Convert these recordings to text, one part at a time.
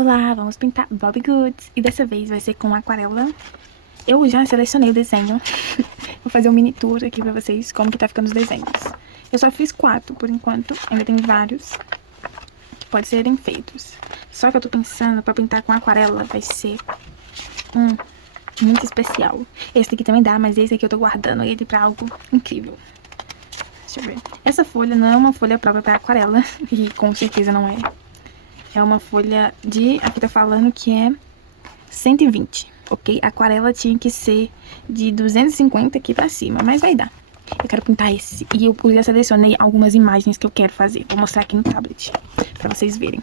Olá, vamos pintar Bobbie Goods. E dessa vez vai ser com aquarela. Eu já selecionei o desenho. Vou fazer um mini tour aqui pra vocês, como que tá ficando os desenhos. Eu só fiz 4 por enquanto, ainda tem vários que podem serem feitos. Só que eu tô pensando pra pintar com aquarela vai ser muito especial. Esse daqui também dá, mas esse aqui eu tô guardando ele pra algo incrível. Deixa eu ver. Essa folha não é uma folha própria pra aquarela, e com certeza não é. É uma folha de... Aqui tá falando que é 120, ok? A aquarela tinha que ser de 250 aqui pra cima, mas vai dar. Eu quero pintar esse. E eu já selecionei algumas imagens que eu quero fazer. Vou mostrar aqui no tablet, pra vocês verem.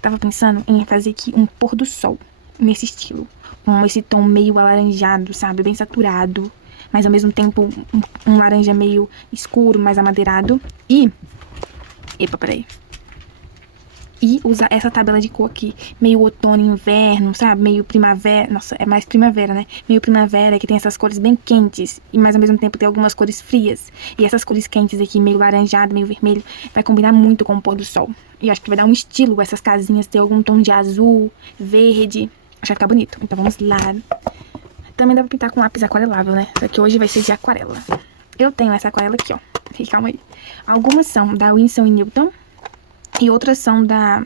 Tava pensando em fazer aqui um pôr do sol, nesse estilo. Com esse tom meio alaranjado, sabe? Bem saturado. Mas ao mesmo tempo um laranja meio escuro, mais amadeirado. E... Epa, peraí. E usar essa tabela de cor aqui, meio outono e inverno, sabe? Meio primavera, nossa, é mais primavera, né? Meio primavera, que tem essas cores bem quentes, e mais ao mesmo tempo tem algumas cores frias. E essas cores quentes aqui, meio laranjado, meio vermelho, vai combinar muito com o pôr do sol. E eu acho que vai dar um estilo, essas casinhas ter algum tom de azul, verde. Acho que vai ficar bonito. Então vamos lá. Também dá pra pintar com lápis aquarelável, né? Só que hoje vai ser de aquarela. Eu tenho essa aquarela aqui, ó. Calma aí. Algumas são da Winsor & Newton. E outras são da...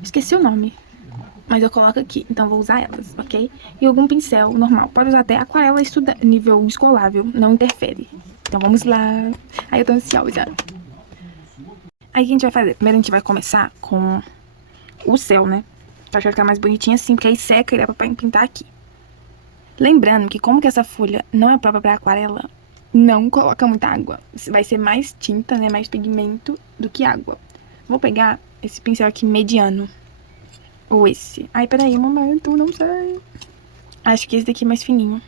Esqueci o nome, mas eu coloco aqui, então vou usar elas, ok? E algum pincel normal. Pode usar até aquarela nível escolável, não interfere. Então vamos lá. Aí eu tô ansiosa. Aí o que a gente vai fazer? Primeiro a gente vai começar com o céu, né? Pra ficar mais bonitinho assim, porque aí seca e dá pra pintar aqui. Lembrando que como que essa folha não é própria pra aquarela, não coloca muita água. Vai ser mais tinta, né? Mais pigmento do que água. Vou pegar esse pincel aqui mediano. Ou esse. Ai, peraí, um momento, não sei. Acho que esse daqui é mais fininho.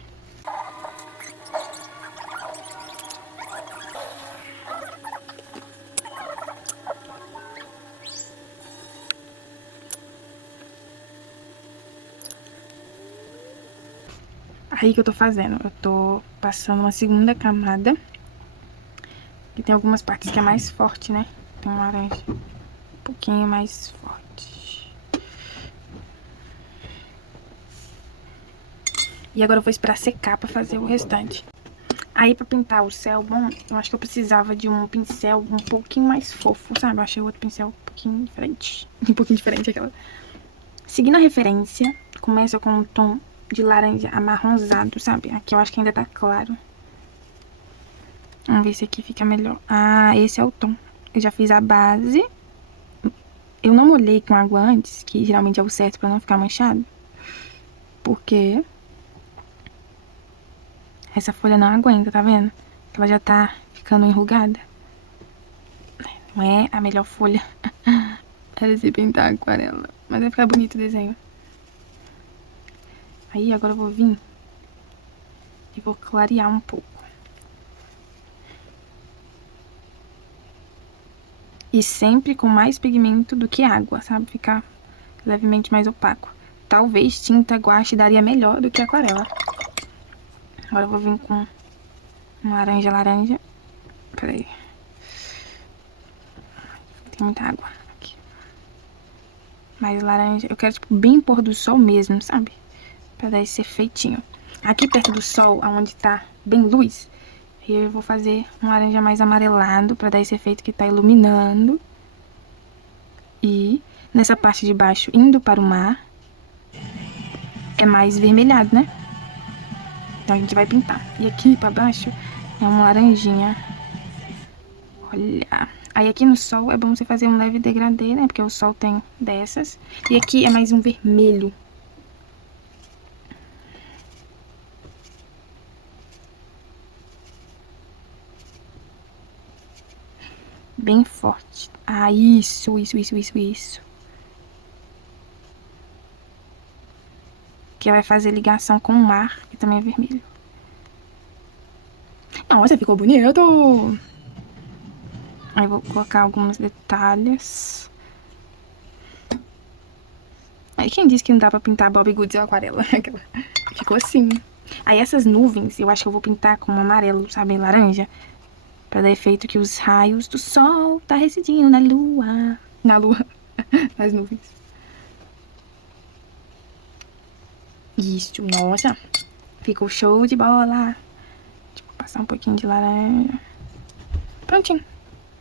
Aí que eu tô fazendo. Eu tô passando uma segunda camada. E tem algumas partes que é mais forte, né? Tem um laranja um pouquinho mais forte. E agora eu vou esperar secar pra fazer o restante. Aí pra pintar o céu, bom, eu acho que eu precisava de um pincel um pouquinho mais fofo, sabe? Eu achei o outro pincel um pouquinho diferente. Um pouquinho diferente aquela. Seguindo a referência, começa com um tom de laranja amarronzado, sabe? Aqui eu acho que ainda tá claro. Vamos ver se aqui fica melhor. Ah, esse é o tom. Eu já fiz a base. Eu não molhei com água antes, que geralmente é o certo pra não ficar manchado. Porque essa folha não aguenta, tá vendo? Ela já tá ficando enrugada. Não é a melhor folha para se pintar aquarela. Mas vai ficar bonito o desenho. Aí agora eu vou vir e vou clarear um pouco. E sempre com mais pigmento do que água, sabe? Ficar levemente mais opaco. Talvez tinta guache daria melhor do que aquarela. Agora eu vou vir com um laranja. Peraí. Tem muita água aqui. Mais laranja. Eu quero, tipo, bem pôr do sol mesmo, sabe? Pra dar esse efeitinho. Aqui perto do sol, onde tá bem luz, eu vou fazer um laranja mais amarelado pra dar esse efeito que tá iluminando. E nessa parte de baixo, indo para o mar, é mais vermelhado, né? Então a gente vai pintar. E aqui pra baixo é uma laranjinha. Olha. Aí aqui no sol é bom você fazer um leve degradê, né? Porque o sol tem dessas. E aqui é mais um vermelho. Bem forte. Ah, isso. Que vai fazer ligação com o mar, que também é vermelho. Nossa, ficou bonito! Aí vou colocar alguns detalhes. Aí quem disse que não dá pra pintar Bobbie Goods ou aquarela? Ficou assim. Aí essas nuvens, eu acho que eu vou pintar com amarelo, sabe, laranja. Pra dar efeito que os raios do sol tá residindo na lua. Na lua, nas nuvens. Isso, nossa. Ficou show de bola. Deixa eu passar um pouquinho de laranja. Prontinho.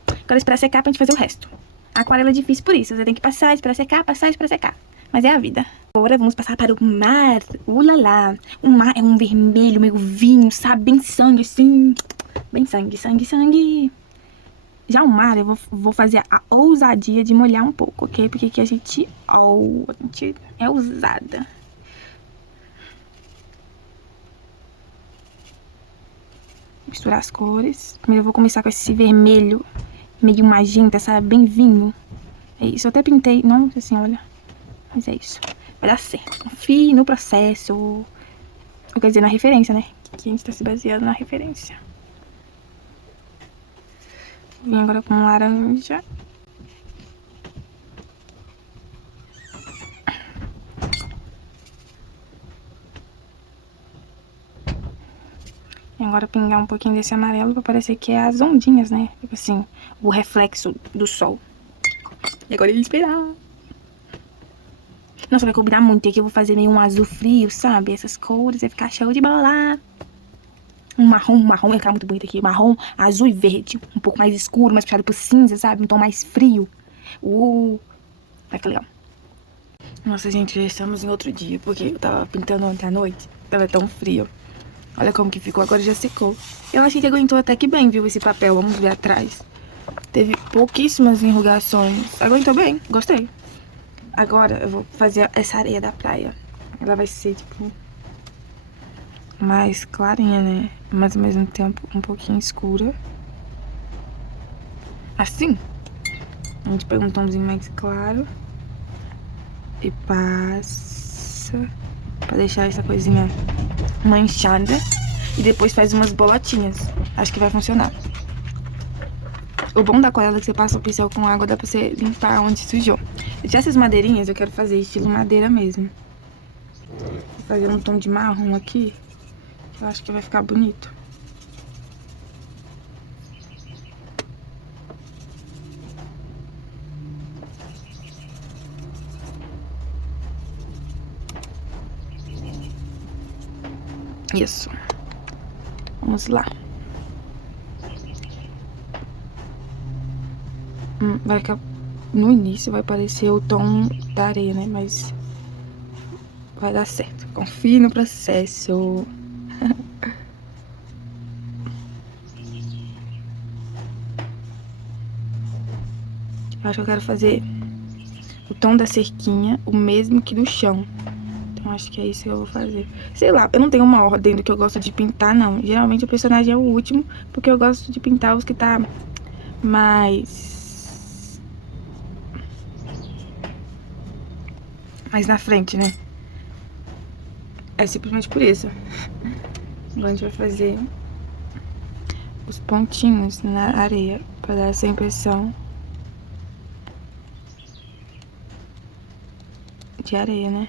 Agora esperar secar pra gente fazer o resto. A aquarela é difícil por isso. Você tem que passar, esperar secar, passar, esperar secar. Mas é a vida. Agora vamos passar para o mar. Ulalá. O mar é um vermelho, meio vinho, sabe? Bem sangue, assim. Bem sangue, sangue, sangue. Já o mar, eu vou fazer a ousadia de molhar um pouco, ok? Porque aqui a gente é ousada. Misturar as cores. Primeiro eu vou começar com esse vermelho, meio magenta, sabe? Bem vinho. É isso, eu até pintei. Nossa assim, olha. Mas é isso. Vai dar certo. Confie no processo. Ou quer dizer, na referência, né? Que a gente tá se baseando na referência. Vim agora com laranja. E agora pingar um pouquinho desse amarelo pra parecer que é as ondinhas, né? Tipo assim, o reflexo do sol. E agora eu ia esperar. Nossa, vai combinar muito. Aqui eu vou fazer meio um azul frio, sabe? Essas cores, vai ficar show de bola. Um marrom, vai ficar muito bonito aqui. Marrom, azul e verde. Um pouco mais escuro, mais puxado pro cinza, sabe? Um tom mais frio. Vai ficar legal. Nossa, gente, já estamos em outro dia, porque eu tava pintando ontem à noite. Tava tão frio. Olha como que ficou, agora já secou. Eu achei que aguentou até que bem, viu, esse papel. Vamos ver atrás. Teve pouquíssimas enrugações. Aguentou bem, gostei. Agora eu vou fazer essa areia da praia. Ela vai ser, tipo, mais clarinha, né? Mas ao mesmo tempo um pouquinho escura. Assim. A gente pega um tomzinho mais claro. E passa. Pra deixar essa coisinha manchada. E depois faz umas bolotinhas. Acho que vai funcionar. O bom da aquarela é que você passa o pincel com água, dá pra você limpar onde sujou. Já essas madeirinhas eu quero fazer estilo madeira mesmo. Vou fazer um tom de marrom aqui. Eu acho que vai ficar bonito. Isso. Vamos lá. Vai ficar... No início vai parecer o tom da areia, né? Mas vai dar certo. Confie no processo. Eu acho que eu quero fazer o tom da cerquinha o mesmo que do chão. Então acho que é isso que eu vou fazer. Sei lá, eu não tenho uma ordem do que eu gosto de pintar, não. Geralmente o personagem é o último, porque eu gosto de pintar os que tá mais na frente, né? É simplesmente por isso. Agora a gente vai fazer os pontinhos na areia pra dar essa impressão de areia, né?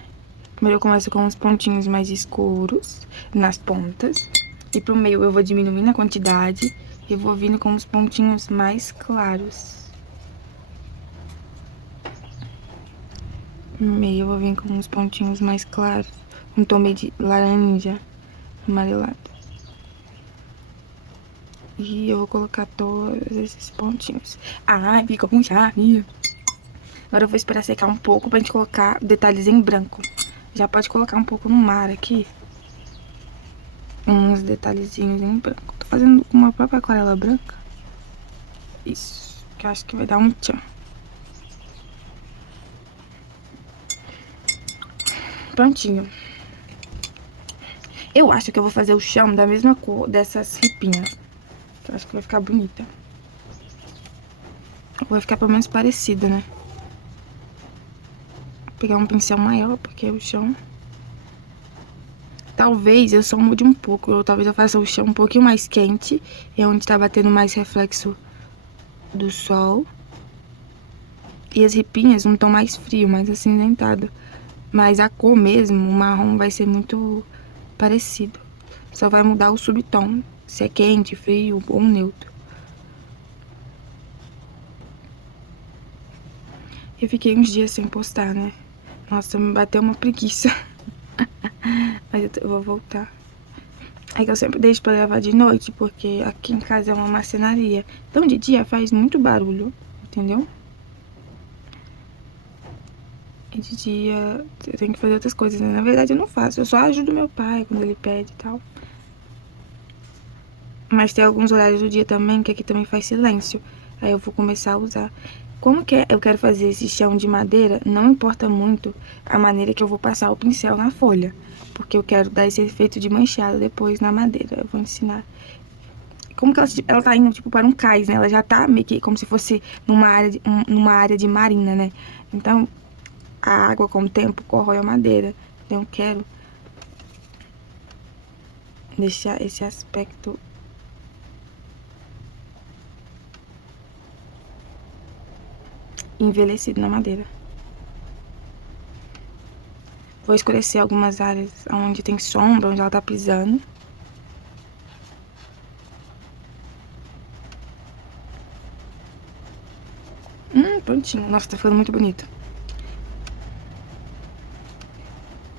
Primeiro eu começo com os pontinhos mais escuros nas pontas. E pro meio eu vou diminuindo a quantidade e vou vindo com os pontinhos mais claros. No meio eu vou vir com os pontinhos mais claros. Um tom meio de laranja amarelado. E eu vou colocar todos esses pontinhos. Ai, ficou com charme. Agora eu vou esperar secar um pouco pra gente colocar detalhes em branco. Já pode colocar um pouco no mar aqui. Uns detalhezinhos em branco. Tô fazendo com uma própria aquarela branca. Isso, que eu acho que vai dar um tchan. Prontinho. Eu acho que eu vou fazer o chão da mesma cor dessas ripinhas. Que eu acho que vai ficar bonita. Vai ficar pelo menos parecida, né? Vou pegar um pincel maior, porque o chão... Talvez eu só mude um pouco. Ou talvez eu faça o chão um pouquinho mais quente. É onde tá batendo mais reflexo do sol. E as ripinhas um tom mais frio, mais acinzentado. Mas a cor mesmo, o marrom, vai ser muito parecido. Só vai mudar o subtom. Se é quente, frio ou neutro. Eu fiquei uns dias sem postar, né? Nossa, me bateu uma preguiça. Mas eu vou voltar. É que eu sempre deixo pra gravar de noite, porque aqui em casa é uma marcenaria. Então de dia faz muito barulho, entendeu? E de dia eu tenho que fazer outras coisas, né? Na verdade eu não faço, eu só ajudo meu pai quando ele pede e tal. Mas tem alguns horários do dia também que aqui também faz silêncio. Aí eu vou começar a usar. Como que eu quero fazer esse chão de madeira, não importa muito a maneira que eu vou passar o pincel na folha. Porque eu quero dar esse efeito de manchado depois na madeira. Eu vou ensinar. Como que ela tá indo, tipo, para um cais, né? Ela já tá meio que como se fosse numa área de marina, né? Então, a água com o tempo corrói a madeira. Então, eu quero deixar esse aspecto envelhecido na madeira. Vou escurecer algumas áreas onde tem sombra, onde ela tá pisando. Prontinho. Nossa, tá ficando muito bonito.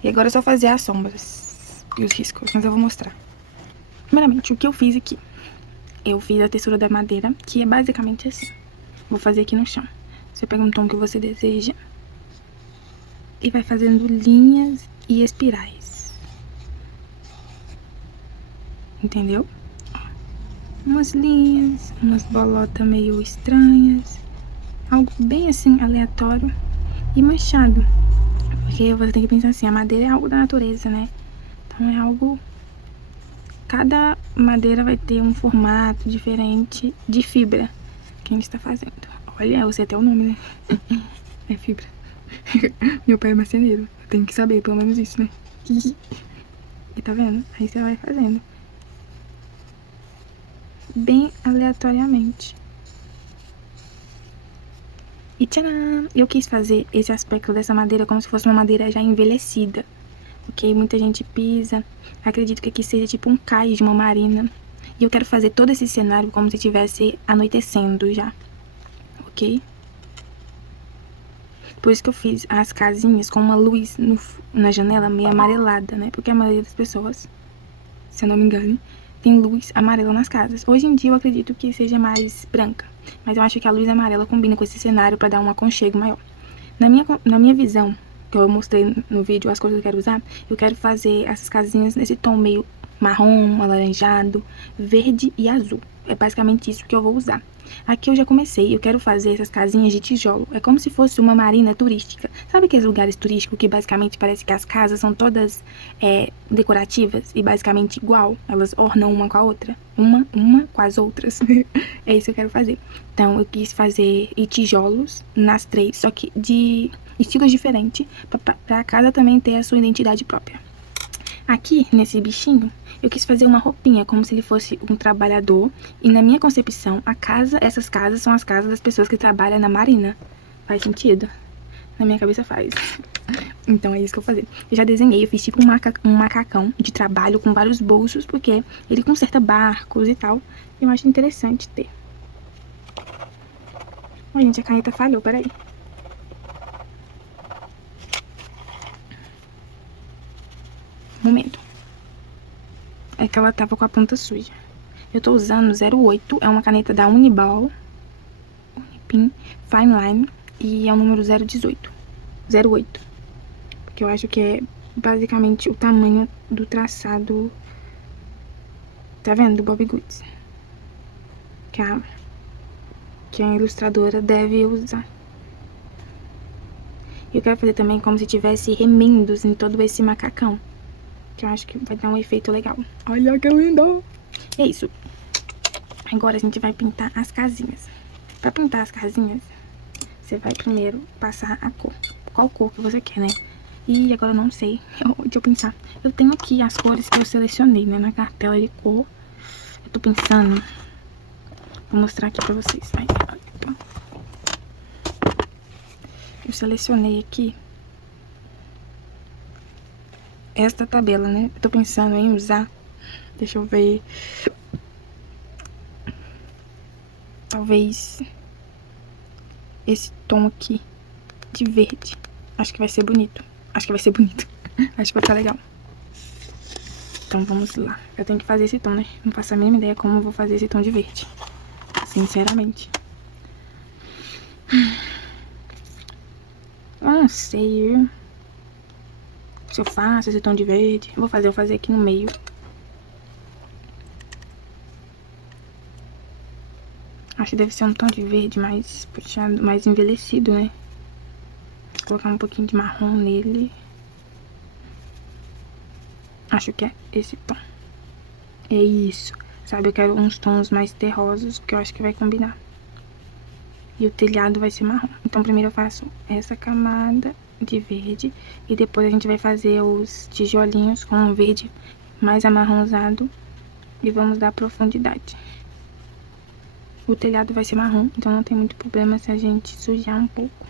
E agora é só fazer as sombras e os riscos, mas eu vou mostrar. Primeiramente, o que eu fiz aqui. Eu fiz a textura da madeira, que é basicamente assim. Vou fazer aqui no chão. Você pega um tom que você deseja e vai fazendo linhas e espirais. Entendeu? Umas linhas, umas bolotas meio estranhas. Algo bem assim, aleatório. E manchado. Porque você tem que pensar assim, a madeira é algo da natureza, né? Então é algo... Cada madeira vai ter um formato diferente de fibra que a gente tá fazendo. Olha, eu sei até o nome, né? É fibra. Meu pai é marceneiro. Eu tenho que saber, pelo menos isso, né? E tá vendo? Aí você vai fazendo. Bem aleatoriamente. E tcharam! Eu quis fazer esse aspecto dessa madeira como se fosse uma madeira já envelhecida. Ok? Muita gente pisa. Acredito que aqui seja tipo um cais de uma marina. E eu quero fazer todo esse cenário como se estivesse anoitecendo já. Ok? Por isso que eu fiz as casinhas com uma luz na janela meio amarelada, né? Porque a maioria das pessoas, se eu não me engano, tem luz amarela nas casas. Hoje em dia eu acredito que seja mais branca. Mas eu acho que a luz amarela combina com esse cenário pra dar um aconchego maior. Na minha visão, que eu mostrei no vídeo as coisas que eu quero usar, eu quero fazer essas casinhas nesse tom meio marrom, alaranjado, verde e azul. É basicamente isso que eu vou usar. Aqui eu já comecei, eu quero fazer essas casinhas de tijolo. É como se fosse uma marina turística. Sabe aqueles lugares turísticos que basicamente parece que as casas são todas decorativas e basicamente igual? Elas ornam uma com a outra. Uma com as outras. É isso que eu quero fazer. Então eu quis fazer tijolos nas três, só que de estilos diferentes, pra casa também ter a sua identidade própria. Aqui, nesse bichinho, eu quis fazer uma roupinha, como se ele fosse um trabalhador. E na minha concepção, essas casas são as casas das pessoas que trabalham na marina. Faz sentido? Na minha cabeça faz. Então é isso que eu vou fazer. Eu já desenhei, eu fiz tipo um macacão de trabalho com vários bolsos, porque ele conserta barcos e tal. Eu acho interessante ter. Ó, gente, a caneta falhou, peraí. Momento. É que ela tava com a ponta suja. Eu tô usando 08, é uma caneta da Uniball, Unipin Fine Line, e é o número 018, 08. Porque eu acho que é basicamente o tamanho do traçado, tá vendo? Do Bobbie Goods. Que a ilustradora deve usar. Eu quero fazer também como se tivesse remendos em todo esse macacão, que eu acho que vai dar um efeito legal. Olha que lindo! É isso. Agora a gente vai pintar as casinhas. Pra pintar as casinhas, você vai primeiro passar a cor. Qual cor que você quer, né? E agora eu não sei. Deixa eu pensar. Eu tenho aqui as cores que eu selecionei, né? Na cartela de cor. Eu tô pensando. Vou mostrar aqui pra vocês. Eu selecionei aqui esta tabela, né? Eu tô pensando em usar. Deixa eu ver. Talvez esse tom aqui de verde. Acho que vai ser bonito. Acho que vai ser bonito. Acho que vai ficar legal. Então vamos lá. Eu tenho que fazer esse tom, né? Não faço a mínima ideia como eu vou fazer esse tom de verde. Sinceramente. Eu não sei, viu? Se eu faço esse tom de verde. Eu vou fazer aqui no meio. Acho que deve ser um tom de verde mais puxado, mais envelhecido, né? Vou colocar um pouquinho de marrom nele. Acho que é esse tom. É isso. Sabe, eu quero uns tons mais terrosos, porque eu acho que vai combinar. E o telhado vai ser marrom. Então primeiro eu faço essa camada de verde. E depois a gente vai fazer os tijolinhos com um verde mais amarronzado. E vamos dar profundidade. O telhado vai ser marrom, então não tem muito problema se a gente sujar um pouco.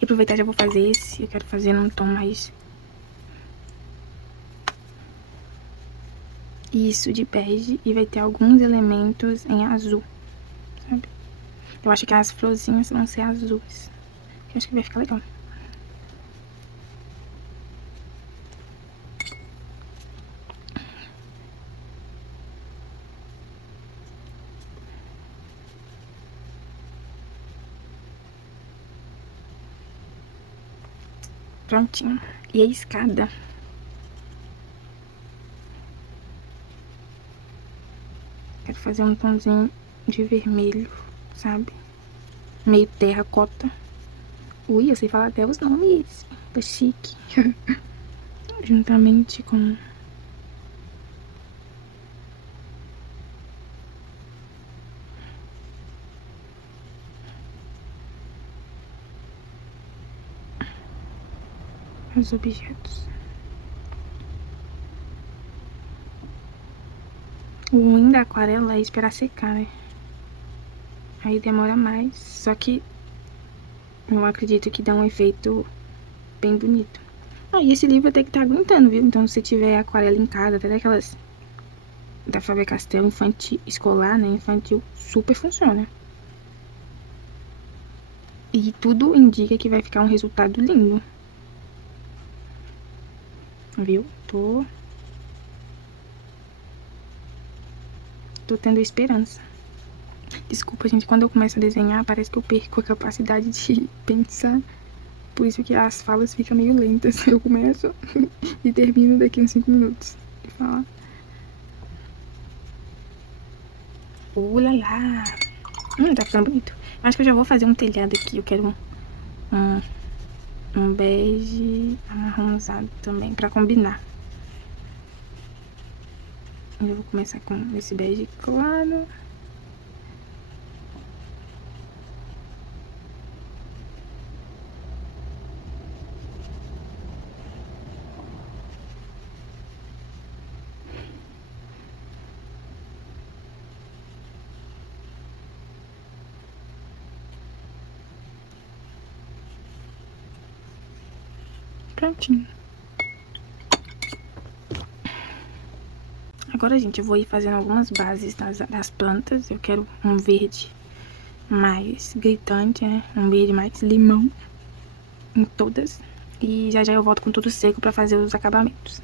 E aproveitar, já vou fazer esse. Eu quero fazer num tom mais... Isso, de bege. E vai ter alguns elementos em azul, sabe? Eu acho que as florzinhas vão ser azuis. Eu acho que vai ficar legal. Prontinho. E a escada. Quero fazer um tomzinho de vermelho, sabe? Meio terracota. Ui, eu sei falar até os nomes. Tá chique. Juntamente com... os objetos. O ruim da aquarela é esperar secar, né? Aí demora mais, só que eu acredito que dá um efeito bem bonito. Ah, e esse livro até que tá aguentando, viu? Então se tiver aquarela em casa, até daquelas da Faber-Castell infantil, escolar, né? Infantil, super funciona. E tudo indica que vai ficar um resultado lindo. Viu? Tô tendo esperança. Desculpa, gente, quando eu começo a desenhar, parece que eu perco a capacidade de pensar. Por isso que as falas ficam meio lentas. Eu começo e termino daqui uns 5 minutos de falar. Ulala! Tá ficando bonito. Acho que eu já vou fazer um telhado aqui. Eu quero um bege amarronzado também, pra combinar. Eu vou começar com esse bege claro. Prontinho. Agora, gente, eu vou ir fazendo algumas bases das plantas. Eu quero um verde mais gritante, né? Um verde mais limão em todas. E já já eu volto com tudo seco pra fazer os acabamentos.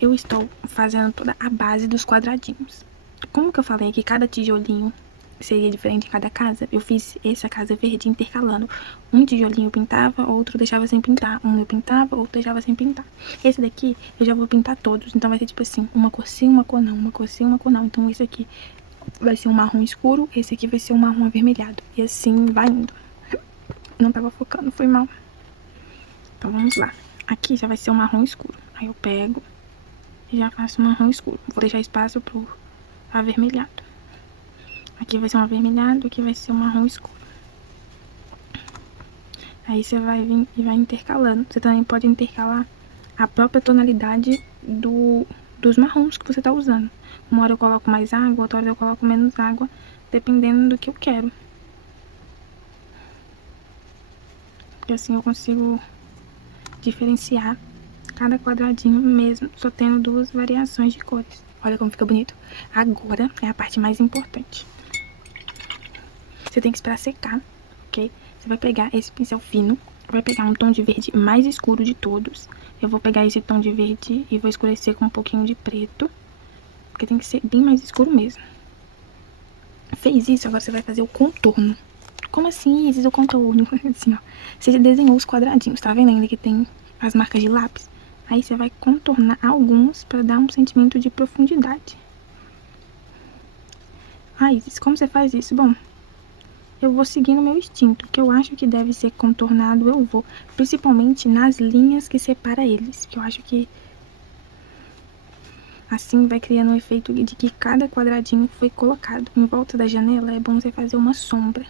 Eu estou fazendo toda a base dos quadradinhos. Como que eu falei que cada tijolinho seria diferente em cada casa, eu fiz essa casa verde intercalando. Um tijolinho eu pintava, outro deixava sem pintar. Um eu pintava, outro deixava sem pintar. Esse daqui eu já vou pintar todos, então vai ser tipo assim, uma cor sim, uma cor não, uma cor sim, uma cor não. Então esse aqui vai ser um marrom escuro, esse aqui vai ser um marrom avermelhado. E assim vai indo. Não tava focando, foi mal. Então vamos lá. Aqui já vai ser um marrom escuro. Aí eu pego e já faço um marrom escuro. Vou deixar espaço pro avermelhado. Aqui vai ser um avermelhado, aqui vai ser um marrom escuro. Aí você vai vir e vai intercalando. Você também pode intercalar a própria tonalidade dos marrons que você tá usando. Uma hora eu coloco mais água, outra hora eu coloco menos água, dependendo do que eu quero. Porque assim eu consigo diferenciar cada quadradinho mesmo, só tendo duas variações de cores. Olha como fica bonito. Agora é a parte mais importante. Você tem que esperar secar, ok? Você vai pegar esse pincel fino, vai pegar um tom de verde mais escuro de todos. Eu vou pegar esse tom de verde e vou escurecer com um pouquinho de preto, porque tem que ser bem mais escuro mesmo. Fez isso, agora você vai fazer o contorno. Como assim, Isis, o contorno? Assim, ó. Você desenhou os quadradinhos, tá vendo ainda que tem as marcas de lápis? Aí você vai contornar alguns para dar um sentimento de profundidade. Ah, Isis, como você faz isso? Bom, eu vou seguindo o meu instinto. O que eu acho que deve ser contornado, eu vou. Principalmente nas linhas que separam eles. Que eu acho que assim vai criando um efeito de que cada quadradinho foi colocado. Em volta da janela é bom você fazer uma sombra,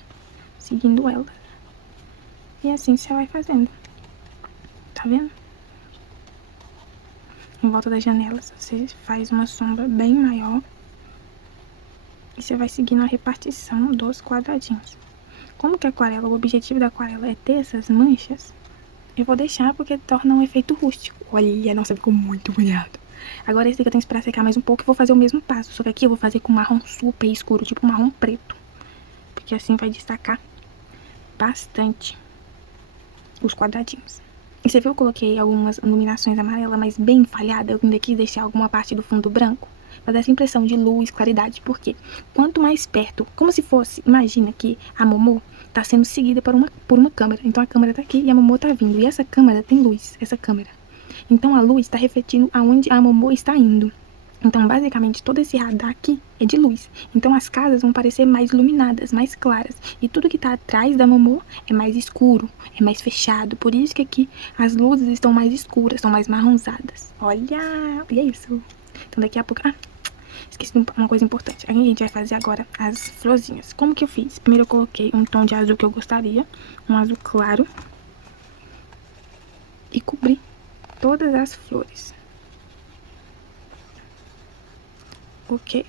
seguindo ela. E assim você vai fazendo. Tá vendo? Em volta das janelas você faz uma sombra bem maior. E você vai seguindo a repartição dos quadradinhos. Como que a aquarela, o objetivo da aquarela é ter essas manchas, eu vou deixar porque torna um efeito rústico. Olha, nossa, ficou muito bonito. Agora esse aqui eu tenho que esperar secar mais um pouco e vou fazer o mesmo passo. Só que aqui eu vou fazer com marrom super escuro, tipo marrom preto. Porque assim vai destacar bastante os quadradinhos. E você viu, eu coloquei algumas iluminações amarelas, mas bem falhada. Eu ainda quis deixar alguma parte do fundo branco, pra dar essa impressão de luz, claridade. Porque quanto mais perto, como se fosse, imagina que a Momô tá sendo seguida por uma câmera. Então a câmera tá aqui e a Momô tá vindo. E essa câmera tem luz, essa câmera. Então a luz tá refletindo aonde a Momô está indo. Então, basicamente, todo esse radar aqui é de luz. Então, as casas vão parecer mais iluminadas, mais claras. E tudo que tá atrás da Momô é mais escuro, é mais fechado. Por isso que aqui as luzes estão mais escuras, estão mais marronzadas. Olha isso. Então, daqui a pouco... Ah, esqueci de uma coisa importante. Aqui a gente vai fazer agora as florzinhas. Como que eu fiz? Primeiro eu coloquei um tom de azul que eu gostaria. Um azul claro. E cobri todas as flores. Ok.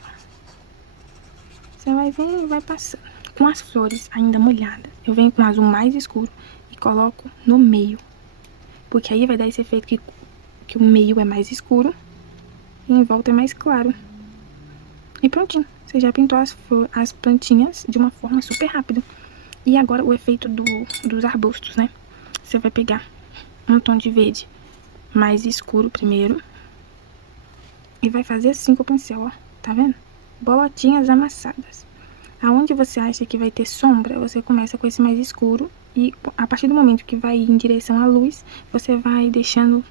Você vai ver e vai passando. Com as flores ainda molhadas, eu venho com azul mais escuro e coloco no meio. Porque aí vai dar esse efeito que o meio é mais escuro e em volta é mais claro. E prontinho. Você já pintou as plantinhas de uma forma super rápida. E agora o efeito dos arbustos, né? Você vai pegar um tom de verde mais escuro primeiro. E vai fazer assim com o pincel, ó. Tá vendo? Bolotinhas amassadas. Aonde você acha que vai ter sombra, você começa com esse mais escuro. E a partir do momento que vai em direção à luz, você vai deixando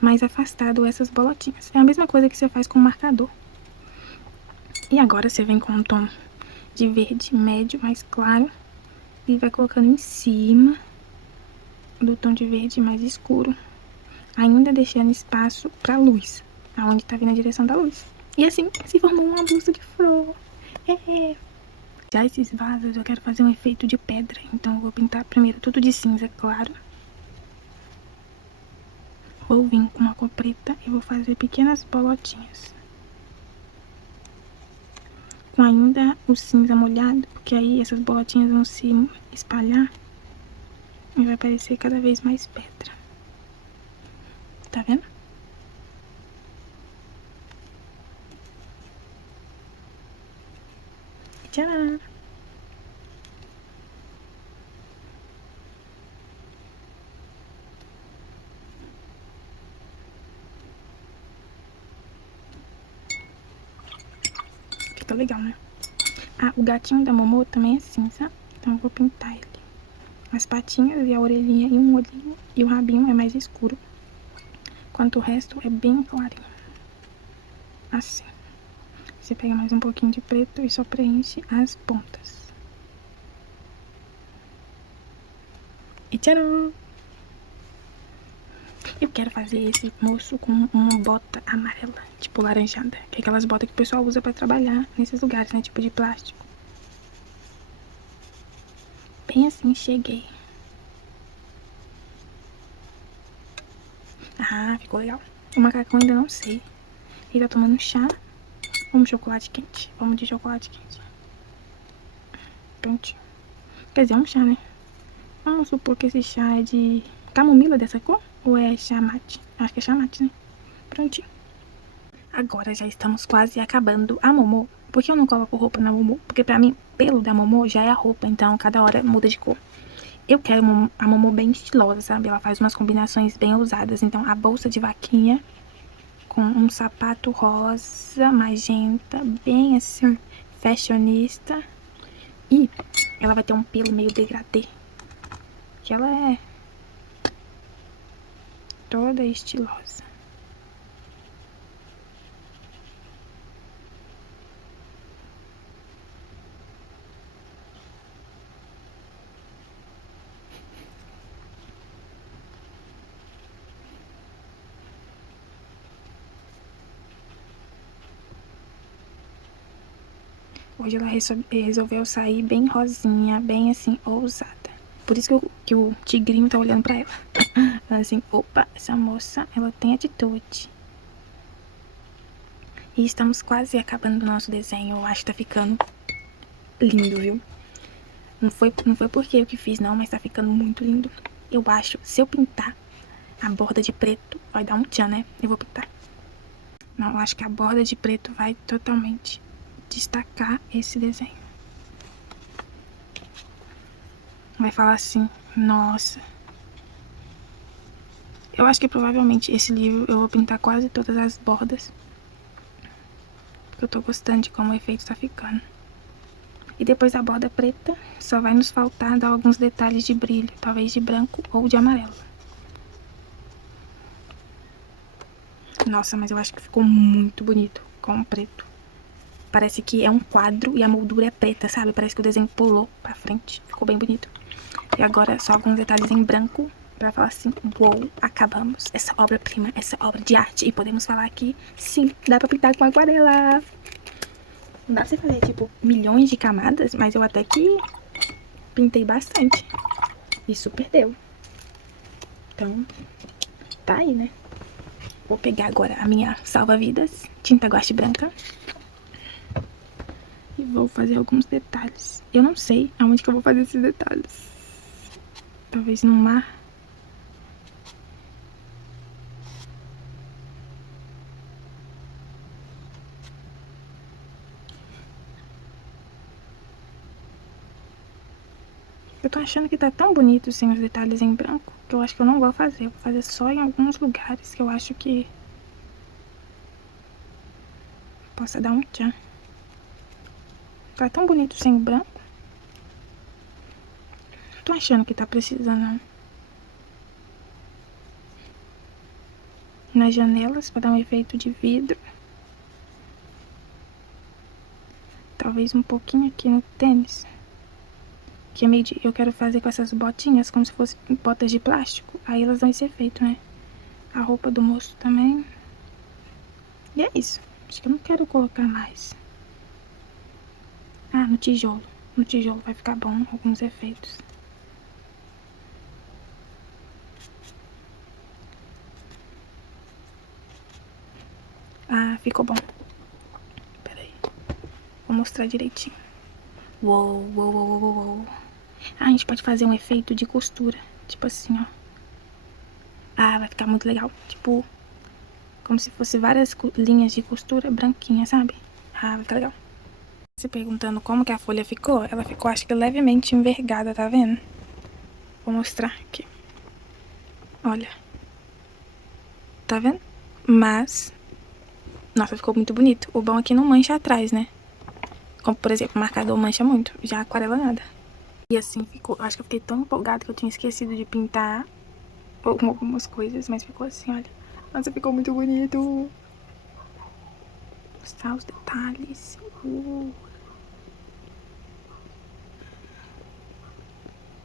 mais afastado essas bolotinhas. É a mesma coisa que você faz com o marcador. E agora você vem com um tom de verde médio, mais claro. E vai colocando em cima do tom de verde mais escuro. Ainda deixando espaço pra luz, aonde tá vindo a direção da luz. E assim se formou um arbusto de flor. Já esses vasos eu quero fazer um efeito de pedra. Então eu vou pintar primeiro tudo de cinza claro. Vou vir com uma cor preta e vou fazer pequenas bolotinhas. Com ainda o cinza molhado, porque aí essas bolotinhas vão se espalhar e vai parecer cada vez mais pedra. Tá vendo? Tcharam! Fica legal, né? Ah, o gatinho da Momô também é cinza, então eu vou pintar ele. As patinhas e a orelhinha e um olhinho, e o rabinho é mais escuro, enquanto o resto é bem clarinho. Assim. Você pega mais um pouquinho de preto e só preenche as pontas. E tcharam! Eu quero fazer esse moço com uma bota amarela, tipo laranjada. Que é aquelas botas que o pessoal usa pra trabalhar nesses lugares, né? Tipo de plástico. Bem assim, cheguei. Ah, ficou legal. O macacão ainda não sei. Ele tá tomando chá. Vamos chocolate quente. Vamos de chocolate quente. Prontinho. Quer dizer, é um chá, né? Vamos supor que esse chá é de camomila dessa cor? Ou é chá mate? Acho que é chá mate, né? Prontinho. Agora já estamos quase acabando a Momô, Por que eu não coloco roupa na Momô? Porque pra mim, pelo da Momô já é a roupa, então cada hora muda de cor. Eu quero a Momô bem estilosa, sabe? Ela faz umas combinações bem ousadas. Então, a bolsa de vaquinha com um sapato rosa, magenta, bem assim, fashionista. E ela vai ter um pelo meio degradê, que ela é toda estilosa. Hoje ela resolveu sair bem rosinha, bem assim, ousada. Por isso que o tigrinho tá olhando pra ela. Falando assim, opa, essa moça, ela tem atitude. E estamos quase acabando o nosso desenho. Eu acho que tá ficando lindo, viu? Não foi porque eu que fiz, não, mas tá ficando muito lindo. Eu acho, se eu pintar a borda de preto, vai dar um tchan, né? Eu vou pintar. Não, eu acho que a borda de preto vai totalmente destacar esse desenho. Vai falar assim, nossa. Eu acho que provavelmente esse livro eu vou pintar quase todas as bordas. Porque eu tô gostando de como o efeito tá ficando. E depois da borda preta, só vai nos faltar dar alguns detalhes de brilho. Talvez de branco ou de amarelo. Nossa, mas eu acho que ficou muito bonito com o preto. Parece que é um quadro e a moldura é preta, sabe? Parece que o desenho pulou pra frente. Ficou bem bonito. E agora só alguns detalhes em branco pra falar assim, uou, acabamos essa obra-prima, essa obra de arte. E podemos falar que sim, dá pra pintar com aquarela. Não dá pra você fazer, tipo, milhões de camadas, mas eu até que pintei bastante. E super deu. Então, tá aí, né? Vou pegar agora a minha salva-vidas, tinta guache branca. E vou fazer alguns detalhes. Eu não sei aonde que eu vou fazer esses detalhes. Talvez no mar. Eu tô achando que tá tão bonito sem os detalhes em branco que eu acho que eu não vou fazer. Eu vou fazer só em alguns lugares que eu acho que possa dar um tchan. Tá tão bonito sem branco. Tô achando que tá precisando. Nas janelas pra dar um efeito de vidro. Talvez um pouquinho aqui no tênis. Que é meio de... Eu quero fazer com essas botinhas como se fossem botas de plástico. Aí elas dão esse efeito, né? A roupa do moço também. E é isso. Acho que eu não quero colocar mais. Ah, no tijolo. No tijolo vai ficar bom alguns efeitos. Ah, ficou bom. Pera aí. Vou mostrar direitinho. Uou, uou, uou, uou, uou. Ah, a gente pode fazer um efeito de costura. Tipo assim, ó. Ah, vai ficar muito legal. Tipo, como se fosse várias linhas de costura branquinha, sabe? Ah, vai ficar legal. Se perguntando como que a folha ficou, ela ficou, acho que levemente envergada, tá vendo? Vou mostrar aqui. Olha. Tá vendo? Mas... Nossa, ficou muito bonito. O bom é que não mancha atrás, né? Como, por exemplo, o marcador mancha muito. Já a aquarela nada. E assim ficou. Acho que eu fiquei tão empolgada que eu tinha esquecido de pintar algumas coisas. Mas ficou assim, olha. Nossa, ficou muito bonito. Mostrar os detalhes.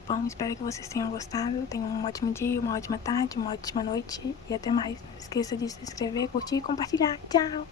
Bom, espero que vocês tenham gostado. Tenham um ótimo dia, uma ótima tarde, uma ótima noite. E até mais. Não esqueça de se inscrever, curtir e compartilhar. Tchau!